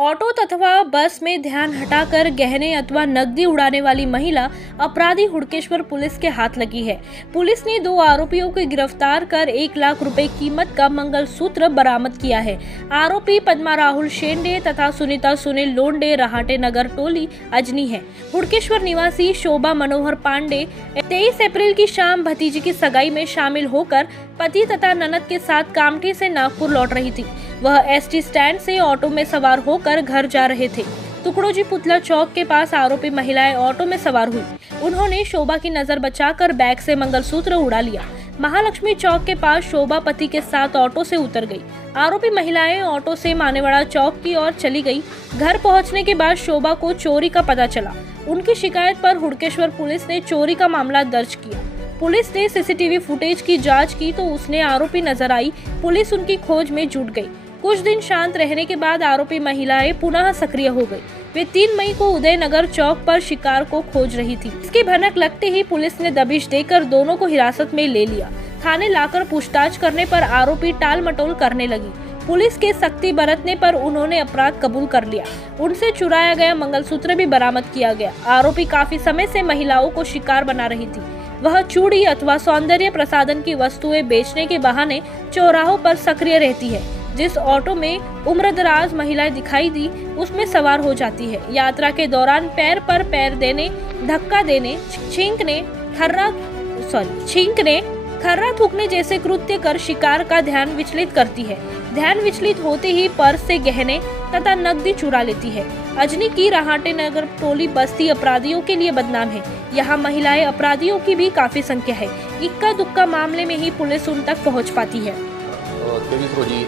Auto अथवा बस में ध्यान हटाकर गहने अथवा नकदी उड़ाने वाली महिला अपराधी हुड़केश्वर पुलिस के हाथ लगी है। पुलिस ने 2 आरोपियों को गिरफ्तार कर 1 लाख रुपए कीमत का मंगलसूत्र बरामद किया है। आरोपी पद्मा राहुल शेंडे तथा सुनीता सुनील लोंडे रहाटे नगर टोली अजनी है। हुड़केश्वर निवासी शोभा मनोहर पांडे 23 अप्रैल की शाम भतीजी की सगाई में शामिल होकर पति तथा ननद के साथ कामठी से नागपुर लौट रही थी। वह एसटी स्टैंड से ऑटो में सवार होकर घर जा रहे थे। टुकड़ोजी पुतला चौक के पास आरोपी महिलाएं ऑटो में सवार हुई। उन्होंने शोभा की नजर बचाकर बैग से मंगलसूत्र उड़ा लिया। महालक्ष्मी चौक के पास शोभा पति के साथ ऑटो से उतर गई। आरोपी महिलाएं ऑटो से मानेवाड़ा चौक की ओर चली गई। घर पहुंचने के बाद शोभा को चोरी का पता चला। उनकी शिकायत पर हुड़केश्वर पुलिस ने चोरी का मामला दर्ज किया। पुलिस ने सीसीटीवी फुटेज की जांच की तो उसने आरोपी नजर आई। पुलिस उनकी खोज में जुट गई। कुछ दिन शांत रहने के बाद आरोपी महिलाएं पुनः सक्रिय हो गई। वे 3 मई को उदयनगर चौक पर शिकार को खोज रही थी। इसकी भनक लगते ही पुलिस ने दबिश देकर दोनों को हिरासत में ले लिया। थाने लाकर पूछताछ करने पर आरोपी टाल मटोल करने लगी। पुलिस के सख्ती बरतने पर उन्होंने अपराध कबूल कर लिया। उनसे चुराया गया मंगलसूत्र भी बरामद किया गया। आरोपी काफी समय से महिलाओं को शिकार बना रही थी। वह चूड़ी अथवा सौंदर्य प्रसाधन की वस्तुएं बेचने के बहाने चौराहों पर सक्रिय रहती है। जिस ऑटो में उम्रदराज महिलाएं दिखाई दी उसमें सवार हो जाती है। यात्रा के दौरान पैर पर पैर देने, धक्का देने, छींकने, खर्रा थूकने जैसे कृत्य कर शिकार का ध्यान विचलित करती है। ध्यान विचलित होते ही पर्स से गहने तथा नकदी चुरा लेती है। अजनी की रहाटे नगर टोली बस्ती अपराधियों के लिए बदनाम है। यहाँ महिलाएं अपराधियों की भी काफी संख्या है। इक्का दुक्का मामले में ही पुलिस उन तक पहुँच पाती है। 23 रोजी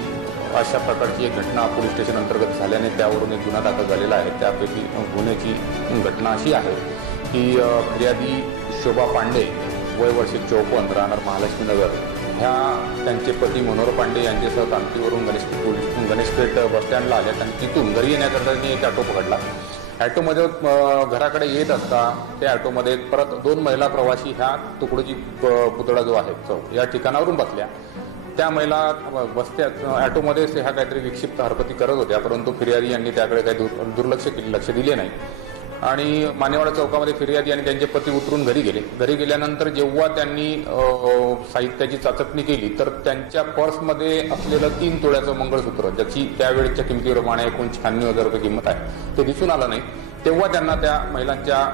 अशा प्रकारची एक घटना पोलीस स्टेशन अंतर्गत झाल्याने त्यावरून एक गुन्हा दाखल झालेला आहे। त्यापैकी गुन्ह्याची घटना अशी आहे की फिर्यादी शोभा पांडे वय वर्ष 54 राहणार महालक्ष्मी नगर ह्या त्यांचे पती मनोहर पांडे यांच्यासह कामठीवरून गणेशपेठ बसस्टँडला आल्या आणि तिथून घरी येण्याकरता त्यांनी एक ऑटो पकडला। ऑटोमध्ये घराकडे येत असता त्या ऑटोमध्ये परत 2 महिला प्रवासी ह्या तुकडोजी पुतळा जो आहे या ठिकाणावरून बसल्या। त्या महिला बसत्या ऑटोमध्ये ह्या काहीतरी विक्षिप्त हरकती करत होत्या, परंतु फिर्यादी यांनी त्याकडे काही दुर्लक्ष केले, लक्ष दिले नाही आणि मानेवाडा चौकामध्ये फिर्यादी आणि त्यांचे पती उतरून घरी गेले। घरी गेल्यानंतर जेव्हा त्यांनी साहित्याची चाचपणी केली तर त्यांच्या पर्समध्ये असलेलं 3 तोळ्याचं मंगळसूत्र, ज्याची त्यावेळेच्या किमतीप्रमाणे एकूण 96,000 रुपये किंमत आहे, ते दिसून आलं नाही। तेव्हा त्यांना त्या महिलांच्या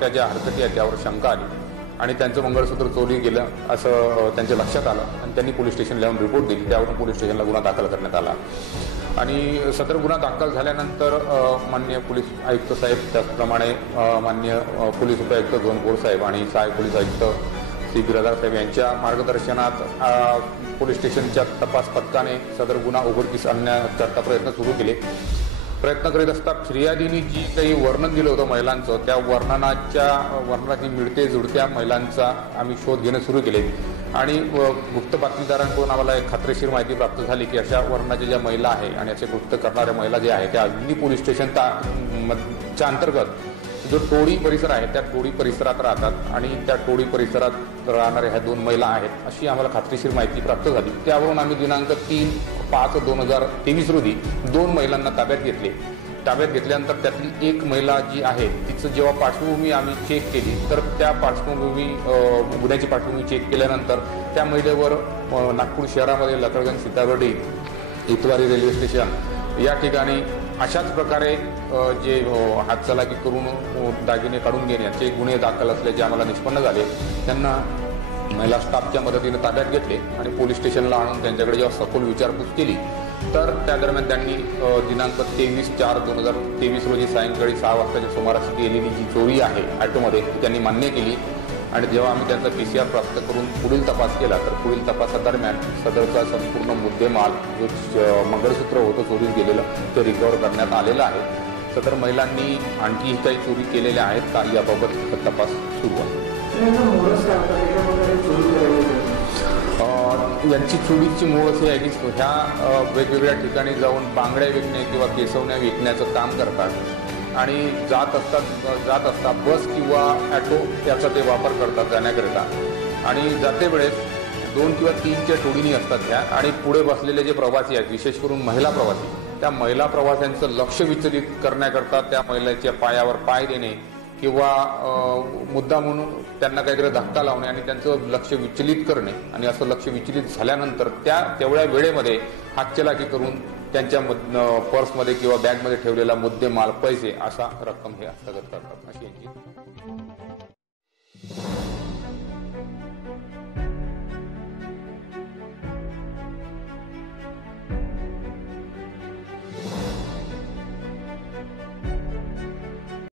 त्या ज्या हरकती आहेत त्यावर शंका आली आणि त्यांचं मंगळसूत्र चोरी गेलं असं त्यांच्या लक्षात आलं आणि त्यांनी पोलीस स्टेशनला येऊन रिपोर्ट दिली। त्यावरून पोलीस स्टेशनला गुन्हा दाखल करण्यात आला आणि सदर गुन्हा दाखल झाल्यानंतर माननीय पोलीस आयुक्त साहेब, त्याचप्रमाणे माननीय पोलीस उपायुक्त झोन साहेब आणि सहाय्यक पोलीस आयुक्त श्री बिरादार साहेब यांच्या मार्गदर्शनात पोलीस स्टेशनच्या तपास पथकाने सदर गुन्हा उघडकीस आणण्याचा प्रयत्न सुरू केले। प्रयत्न करीत असता फिर्यादींनी जी काही वर्णन दिलं होतं महिलांचं, त्या वर्णनाची मिळते जुळत्या महिलांचा आम्ही शोध घेणं सुरू केले आणि गुप्त बातमीदारांकडून आम्हाला एक खात्रीशीर माहिती प्राप्त झाली की अशा वर्णाच्या ज्या महिला आहे आणि असे कृत्य करणाऱ्या महिला ज्या आहेत त्या अजनी पोलीस स्टेशनच्या अंतर्गत जो टोळी परिसर आहे त्या टोळी परिसरात राहतात आणि त्या टोळी परिसरात राहणाऱ्या ह्या 2 महिला आहेत अशी आम्हाला खात्रीशीर माहिती प्राप्त झाली। त्यावरून आम्ही दिनांक 3/5/2023 रोजी 2 महिलांना ताब्यात घेतले। ताब्यात घेतल्यानंतर त्यातली एक महिला जी आहे तिचं जेव्हा पार्श्वभूमी आम्ही चेक केली तर त्या गुन्ह्याची पार्श्वभूमी चेक केल्यानंतर त्या महिलेवर नागपूर शहरामध्ये लकडगंज सीताबर्डी इतवारी रेल्वे स्टेशन या ठिकाणी अशाच प्रकारे जे हातचलाकी करून दागिने काढून घेण्याचे गुन्हे दाखल असल्याचे आम्हाला निष्पन्न झाले। त्यांना महिला स्टाफच्या मदतीने ताब्यात घेतले आणि पोलीस स्टेशनला आणून त्यांच्याकडे जेव्हा सखोल विचारपूस केली तर त्या दरम्यान त्यांनी दिनांक 23/4/2023 रोजी सायंकाळी 6 वाजताच्या सुमारास केलेली जी चोरी आहे ऑटोमध्ये ती त्यांनी मान्य केली आणि जेव्हा आम्ही त्यांचा PCR प्राप्त करून पुढील तपास केला तर पुढील तपासादरम्यान सदरचा संपूर्ण मुद्देमाल जो मंगळसूत्र होतं चोरीस गेलेलं ते रिकव्हर करण्यात आलेलं आहे। सदर महिलांनी आणखी काही चोरी केलेल्या आहेत का याबाबत तपास सुरू आहे। यांची चोरीची मूळ अशी आहे की ह्या वेगवेगळ्या ठिकाणी जाऊन बांगड्या विकणे किंवा केसवण्या विकण्याचं काम करतात आणि जात असता बस किंवा ऑटो याचा ते वापर करतात जाण्याकरिता आणि जाते वेळेस 2 किंवा 3च्या टोळीनी असतात ह्या आणि पुढे बसलेले जे प्रवासी आहेत, विशेष करून महिला प्रवासी, त्या महिला प्रवाशांचं लक्ष विचलित करण्याकरता त्या महिलेच्या पायावर पाय देणे किंवा मुद्दा म्हणून त्यांना काहीतरी धक्का लावणे आणि त्यांचं लक्ष विचलित करणे आणि असं लक्ष विचलित झाल्यानंतर त्या तेवढ्या वेळेमध्ये हातचलाकी करून त्यांच्या पर्समध्ये किंवा बॅगमध्ये ठेवलेला मुद्देमाल पैसे असा रक्कम हे हस्तगत करतात अशी यांची